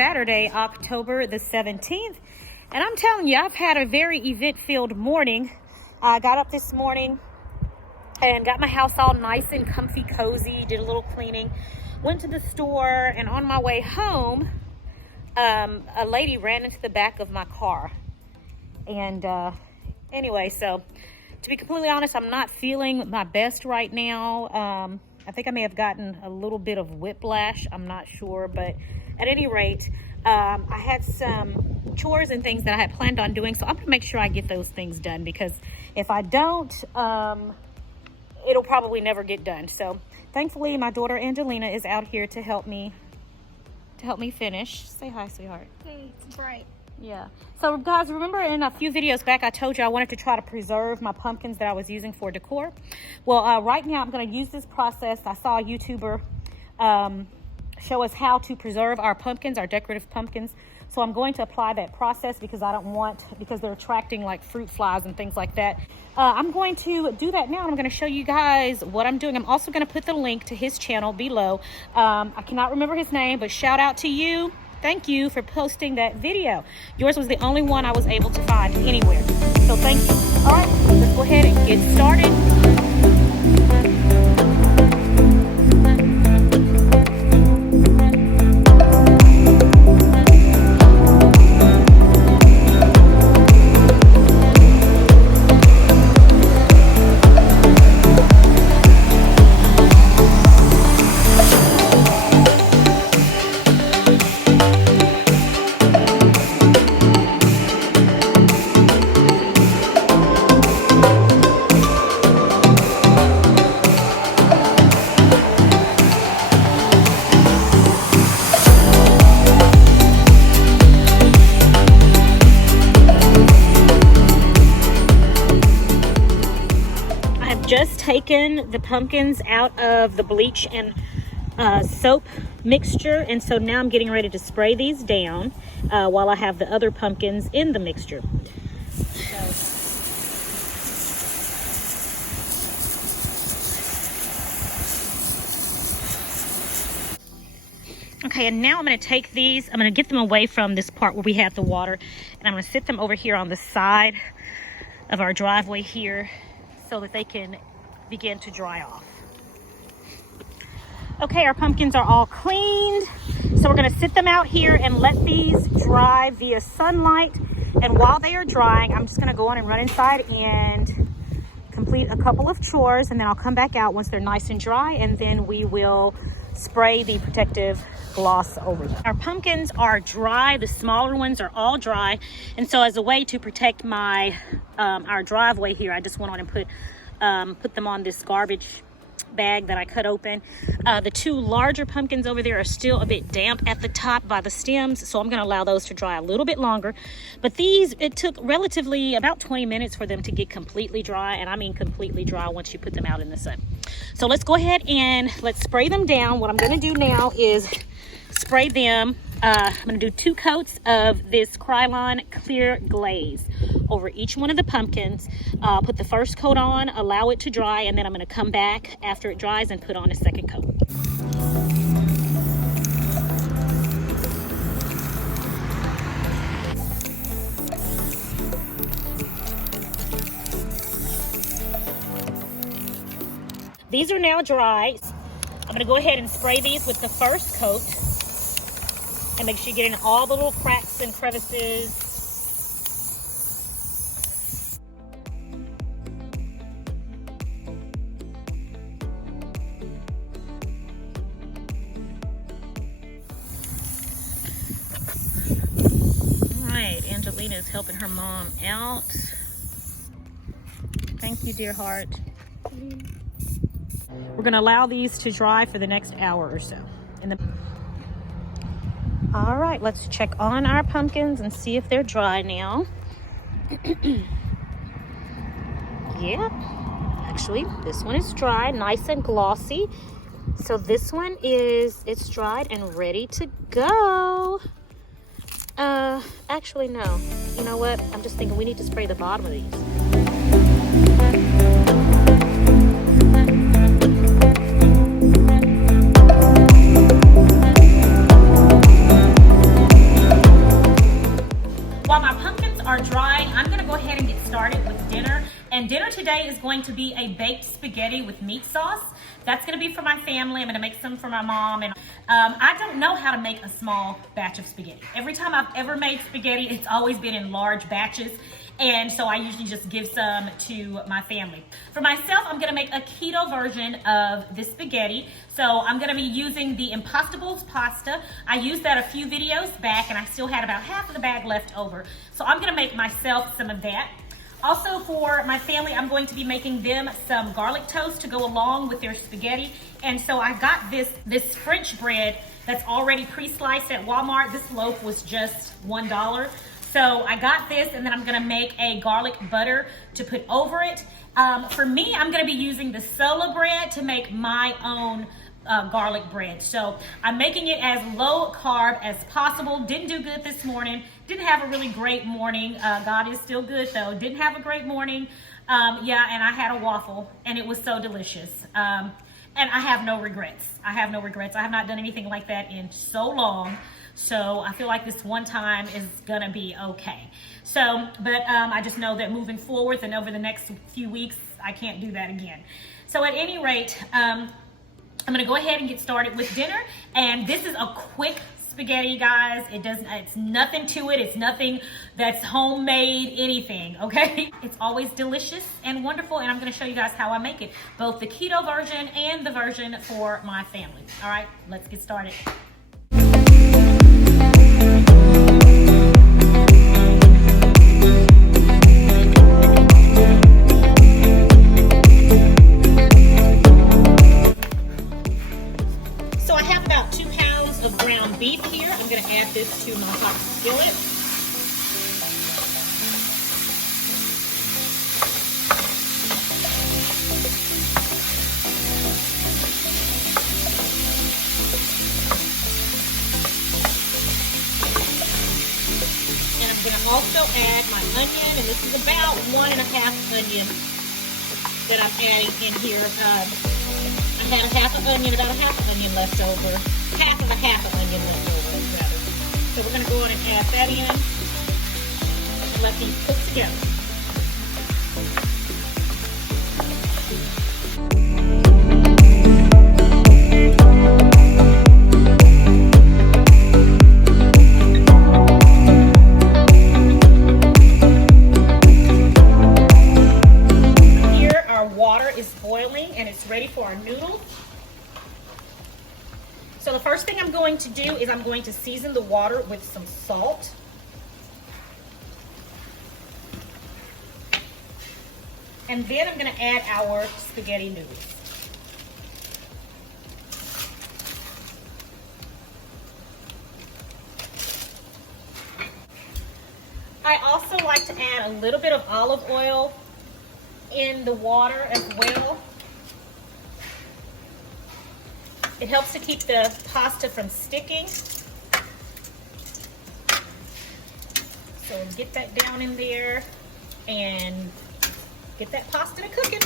Saturday, October the 17th. And I'm telling you, I've had a very event-filled morning. I got up this morning and got my house all nice and comfy, cozy, did a little cleaning, went to the store, and on my way home, a lady ran into the back of my car. And anyway, so to be completely honest, I'm not feeling my best right now. I think I may have gotten a little bit of whiplash. I'm not sure, but at any rate, I had some chores and things that I had planned on doing, so I'm gonna make sure I get those things done, because if I don't, it'll probably never get done. So thankfully, my daughter Angelina is out here to help me finish. Say hi, sweetheart. Hey, it's bright. Yeah. So guys, remember in a few videos back, I told you I wanted to try to preserve my pumpkins that I was using for decor. Well, right now I'm going to use this process. I saw a YouTuber show us how to preserve our pumpkins, our decorative pumpkins. So I'm going to apply that process because because they're attracting like fruit flies and things like that. I'm going to do that now, and I'm going to show you guys what I'm doing. I'm also going to put the link to his channel below. I cannot remember his name, but shout out to you. Thank you for posting that video. Yours was the only one I was able to find anywhere. So thank you. All right, let's go ahead and get started. Just taken the pumpkins out of the bleach and soap mixture, and so now I'm getting ready to spray these down while I have the other pumpkins in the mixture. Okay, and now I'm going to take these, I'm going to get them away from this part where we have the water, and I'm going to sit them over here on the side of our driveway here, so that they can begin to dry off. Okay, our pumpkins are all cleaned. So we're gonna sit them out here and let these dry via sunlight. And while they are drying, I'm just gonna go on and run inside and complete a couple of chores, and then I'll come back out once they're nice and dry, and then we will spray the protective gloss over them. Our pumpkins are dry. The smaller ones are all dry. And so as a way to protect my our driveway here, I just went on and put them on this garbage bag that I cut open. The two larger pumpkins over there are still a bit damp at the top by the stems, so I'm going to allow those to dry a little bit longer. But these, it took relatively about 20 minutes for them to get completely dry, and I mean completely dry once you put them out in the sun. So let's go ahead and let's spray them down. What I'm going to do now is spray them. I'm going to do 2 coats of this Krylon clear glaze over each one of the pumpkins. Put the first coat on, allow it to dry, and then I'm going to come back after it dries and put on a second coat. These are now dry. I'm going to go ahead and spray these with the first coat. And make sure you get in all the little cracks and crevices. All right, Angelina is helping her mom out. Thank you, dear heart. We're gonna allow these to dry for the next hour or so. All right, let's check on our pumpkins and see if they're dry now. Yeah, actually, this one is dry, nice and glossy. So this one it's dried and ready to go. Actually, no. You know what? I'm just thinking we need to spray the bottom of these. going to be a baked spaghetti with meat sauce. That's gonna be for my family. I'm gonna make some for my mom. And I don't know how to make a small batch of spaghetti. Every time I've ever made spaghetti, it's always been in large batches. And so I usually just give some to my family. For myself, I'm gonna make a keto version of this spaghetti. So I'm gonna be using the Impastables pasta. I used that a few videos back and I still had about half of the bag left over. So I'm gonna make myself some of that. Also for my family, I'm going to be making them some garlic toast to go along with their spaghetti. And so I got this French bread that's already pre-sliced at Walmart. This loaf was just $1. So I got this, and then I'm gonna make a garlic butter to put over it. For me, I'm gonna be using the Sola bread to make my own garlic bread. So I'm making it as low carb as possible. Didn't do good this morning. Didn't have a really great morning. God is still good though. Didn't have a great morning. Yeah, and I had a waffle and it was so delicious. And I have no regrets. I have no regrets. I have not done anything like that in so long. So I feel like this one time is gonna be okay. So, but I just know that moving forward and over the next few weeks, I can't do that again. So at any rate, I'm gonna go ahead and get started with dinner. And this is a quick spaghetti, guys. It's nothing to it. It's nothing that's homemade, anything, okay? It's always delicious and wonderful, and I'm gonna show you guys how I make it, both the keto version and the version for my family. All right, let's get started. Beef here. I'm going to add this to my hot skillet. And I'm going to also add my onion, and this is about 1.5 onion that I'm adding in here. I had about a half an onion left over. Half of an onion left over, rather. So we're going to go on and add that in and let these cook together. Here our water is boiling and it's ready for our noodles. So the first thing I'm going to do is I'm going to season the water with some salt. And then I'm going to add our spaghetti noodles. I also like to add a little bit of olive oil in the water as well. It helps to keep the pasta from sticking. So get that down in there and get that pasta to cooking.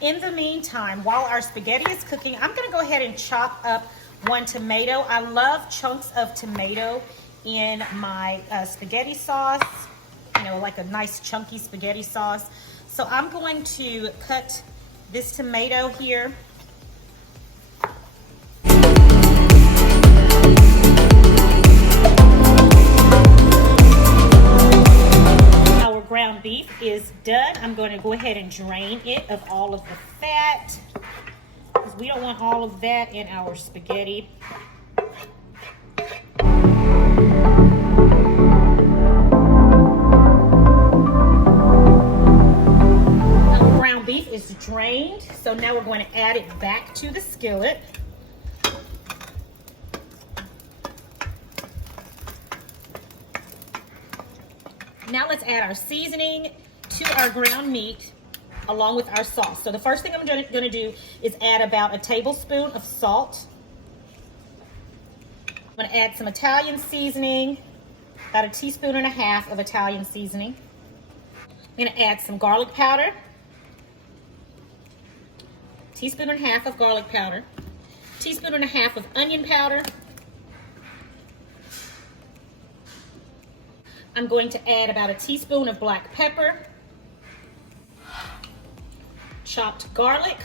In the meantime, while our spaghetti is cooking, I'm gonna go ahead and chop up one tomato. I love chunks of tomato in my spaghetti sauce, you know, like a nice chunky spaghetti sauce. So I'm going to cut this tomato here. Our ground beef is done. I'm going to go ahead and drain it of all of the fat because we don't want all of that in our spaghetti. Beef is drained, so now we're going to add it back to the skillet. Now let's add our seasoning to our ground meat along with our sauce. So the first thing I'm going to do is add about a tablespoon of salt. I'm going to add some Italian seasoning, about 1.5 teaspoons of Italian seasoning. I'm going to add some garlic powder. 1.5 teaspoons of garlic powder, 1.5 teaspoons of onion powder. I'm going to add about a teaspoon of black pepper, chopped garlic,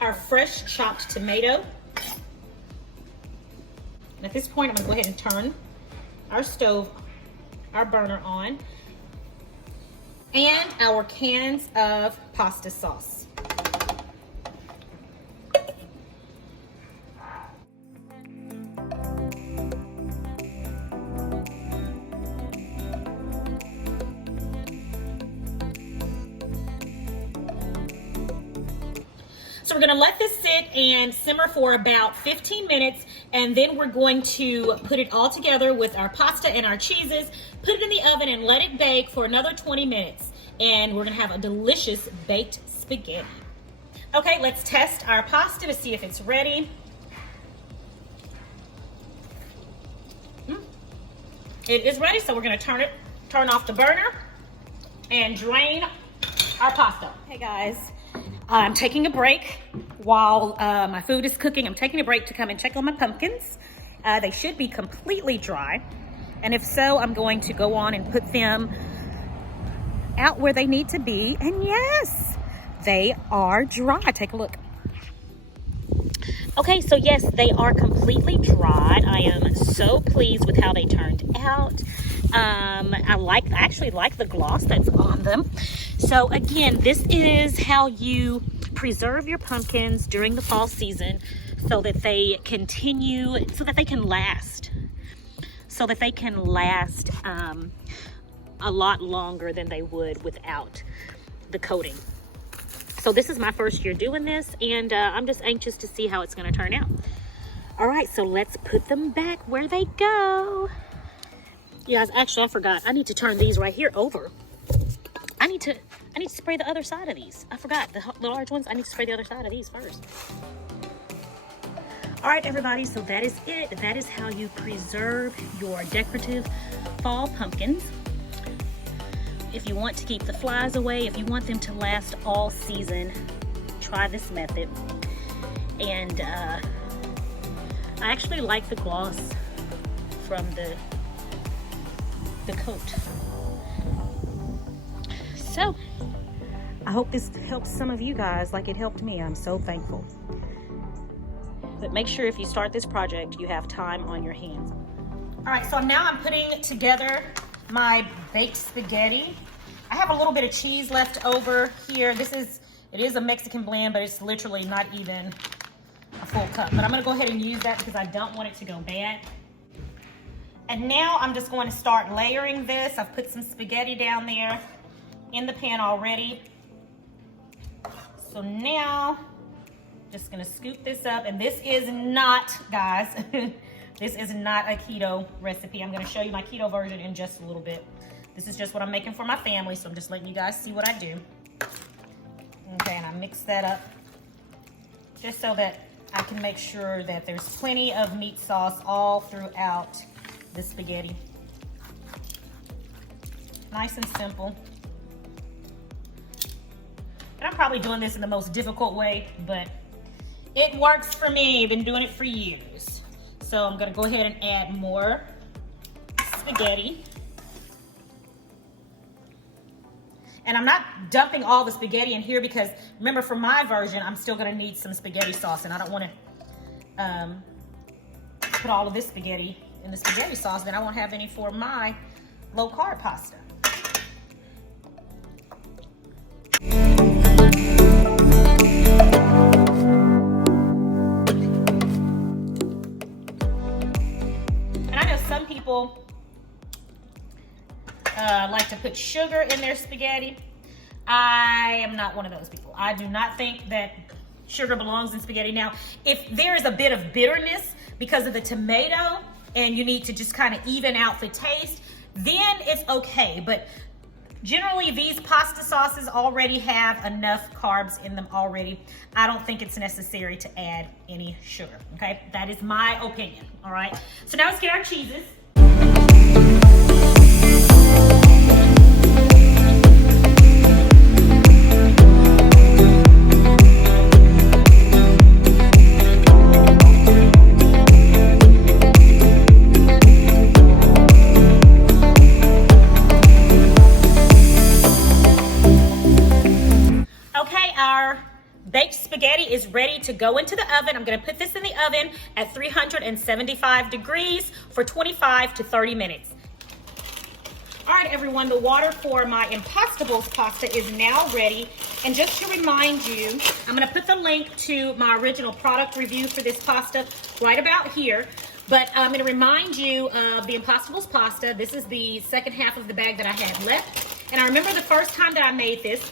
our fresh chopped tomato. And at this point, I'm gonna go ahead and turn our burner on, and our cans of pasta sauce. So we're gonna let this sit and simmer for about 15 minutes, and then we're going to put it all together with our pasta and our cheeses, put it in the oven and let it bake for another 20 minutes. And we're gonna have a delicious baked spaghetti. Okay, let's test our pasta to see if it's ready. It is ready, so we're gonna turn off the burner and drain our pasta. Hey guys. I'm taking a break while my food is cooking. I'm taking a break to come and check on my pumpkins. They should be completely dry. And if so, I'm going to go on and put them out where they need to be. And yes, they are dry. Take a look. Okay, so yes, they are completely dried. I am so pleased with how they turned out. I actually like the gloss that's on them. So again, this is how you preserve your pumpkins during the fall season so that they can last a lot longer than they would without the coating. So this is my first year doing this, and I'm just anxious to see how it's going to turn out. All right, so let's put them back where they go. You guys, actually, I forgot. I need to turn these right here over. I need to spray the other side of these. I forgot the large ones. I need to spray the other side of these first. All right, everybody, so that is it. That is how you preserve your decorative fall pumpkins. If you want to keep the flies away, if you want them to last all season, try this method. And I actually like the gloss from the coat. So I hope this helps some of you guys like it helped me. I'm so thankful. But make sure if you start this project, you have time on your hands. All right, so now I'm putting together my baked spaghetti. I have a little bit of cheese left over here. It is a Mexican blend, but it's literally not even a full cup. But I'm gonna go ahead and use that because I don't want it to go bad. And now I'm just going to start layering this. I've put some spaghetti down there in the pan already. So now, just gonna scoop this up. And this is not, guys, this is not a keto recipe. I'm gonna show you my keto version in just a little bit. This is just what I'm making for my family, so I'm just letting you guys see what I do. Okay, and I mix that up just so that I can make sure that there's plenty of meat sauce all throughout the spaghetti. Nice and simple. And I'm probably doing this in the most difficult way, but it works for me. I've been doing it for years. So I'm gonna go ahead and add more spaghetti. And I'm not dumping all the spaghetti in here because remember, for my version, I'm still gonna need some spaghetti sauce, and I don't wanna put all of this spaghetti in the spaghetti sauce, then I won't have any for my low carb pasta. And I know some people like to put sugar in their spaghetti. I am not one of those people. I do not think that sugar belongs in spaghetti. Now, if there is a bit of bitterness because of the tomato and you need to just kind of even out the taste, then it's okay. But generally, these pasta sauces already have enough carbs in them already. I don't think it's necessary to add any sugar, okay? That is my opinion, all right? So now let's get our cheeses. baked spaghetti is ready to go into the oven. I'm gonna put this in the oven at 375 degrees for 25 to 30 minutes. All right, everyone, the water for my Impastables pasta is now ready. And just to remind you, I'm gonna put the link to my original product review for this pasta right about here. But I'm gonna remind you of the Impastables pasta. This is the second half of the bag that I had left. And I remember the first time that I made this,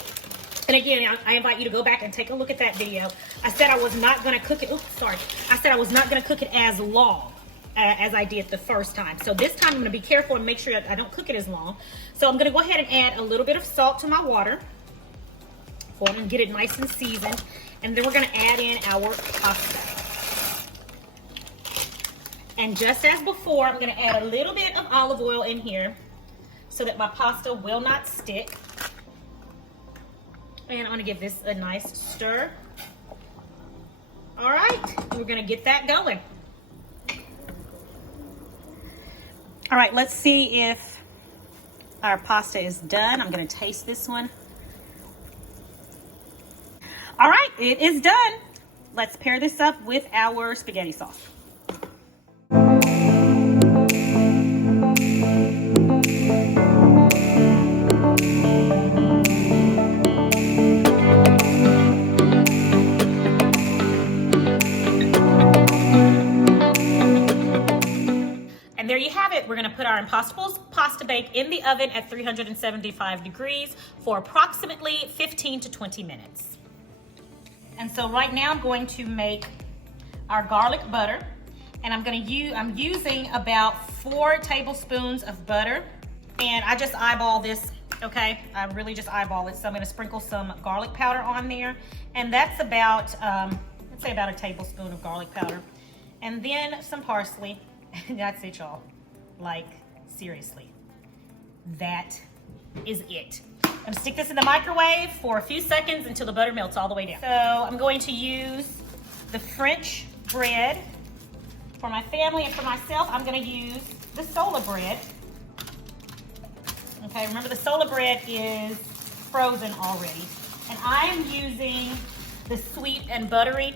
and again, I invite you to go back and take a look at that video. I said I was not gonna cook it, I said I was not gonna cook it as long as I did the first time. So this time I'm gonna be careful and make sure I don't cook it as long. So I'm gonna go ahead and add a little bit of salt to my water. Go ahead and get it nice and seasoned. And then we're gonna add in our pasta. And just as before, I'm gonna add a little bit of olive oil in here so that my pasta will not stick. And I'm gonna give this a nice stir. All right, we're gonna get that going. All right, let's see if our pasta is done. I'm gonna taste this one. All right, it is done. Let's pair this up with our spaghetti sauce. And there you have it. We're gonna put our Impastables pasta bake in the oven at 375 degrees for approximately 15 to 20 minutes. And so right now I'm going to make our garlic butter, and I'm using about 4 tablespoons of butter, and I just eyeball this, okay? I really just eyeball it. So I'm gonna sprinkle some garlic powder on there, and that's about, let's say about a tablespoon of garlic powder, and then some parsley. That's it, y'all. Like, seriously, that is it. I'm gonna stick this in the microwave for a few seconds until the butter melts all the way down. So I'm going to use the French bread. For my family and for myself, I'm gonna use the Sola bread. Okay, remember the Sola bread is frozen already. And I am using the sweet and buttery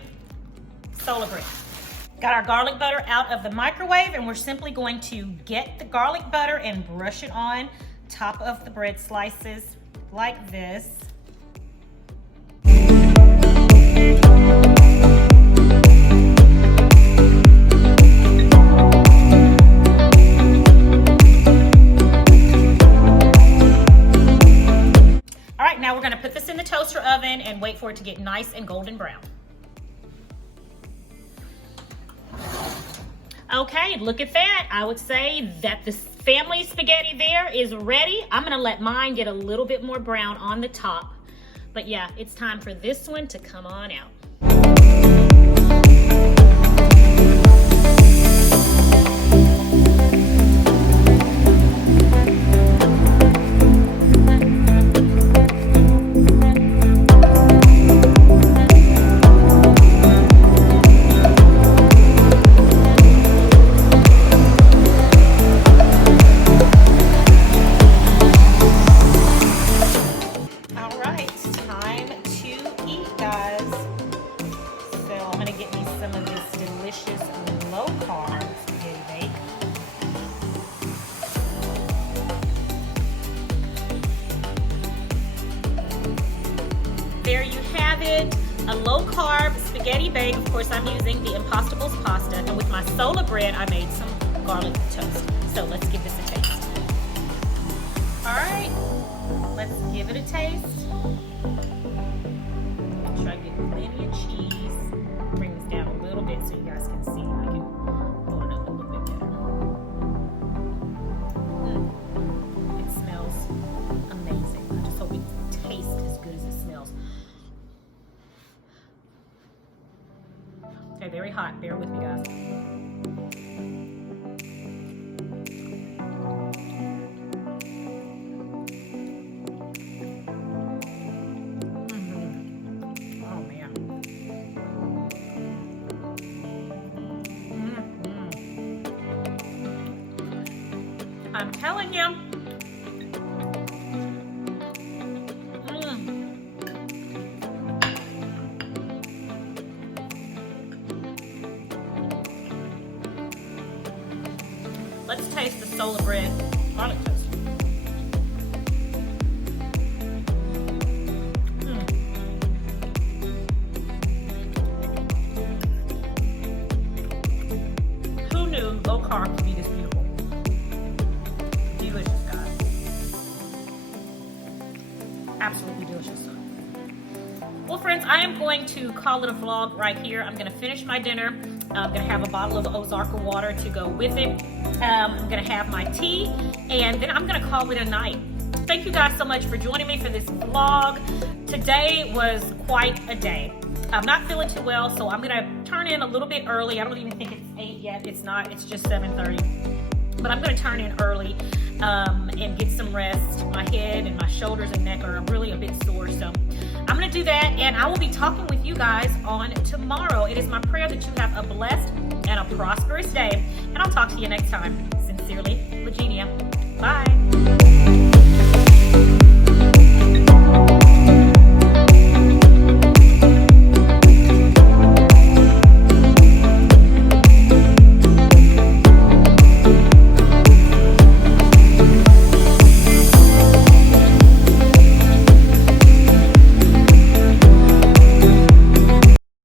Sola bread. Got our garlic butter out of the microwave, and we're simply going to get the garlic butter and brush it on top of the bread slices like this. All right, now we're gonna put this in the toaster oven and wait for it to get nice and golden brown. Okay, look at that. I would say that the family spaghetti there is ready. I'm gonna let mine get a little bit more brown on the top. But yeah, it's time for this one to come on out. There you have it, a low-carb spaghetti bake. Of course, I'm using the Impastables pasta, and with my Sola bread, I made some garlic toast. So let's give this a taste. All right, let's give it a taste. Try to get plenty of cheese. Bring this down a little bit so you guys can see. I can hold it up a little bit better. It smells amazing. I just hope it tastes as good as it smells. Okay, very hot. Bear with me, guys. Oh, man. I'm telling you. Sola bread garlic toast. Who knew low carb could be this beautiful? Delicious, guys. Absolutely delicious. Well, friends, I am going to call it a vlog right here. I'm going to finish my dinner. I'm going to have a bottle of Ozarka water to go with it. I'm going to have my tea, and then I'm going to call it a night. Thank you guys so much for joining me for this vlog. Today was quite a day. I'm not feeling too well, so I'm going to turn in a little bit early. I don't even think it's 8 yet. It's not. It's just 7:30. But I'm going to turn in early and get some rest. My head and my shoulders and neck are really a bit sore, so I'm going to do that, and I will be talking with you guys on tomorrow. It is my prayer that you have a blessed and a prosperous day, and I'll talk to you next time. Sincerely, Virginia. Bye.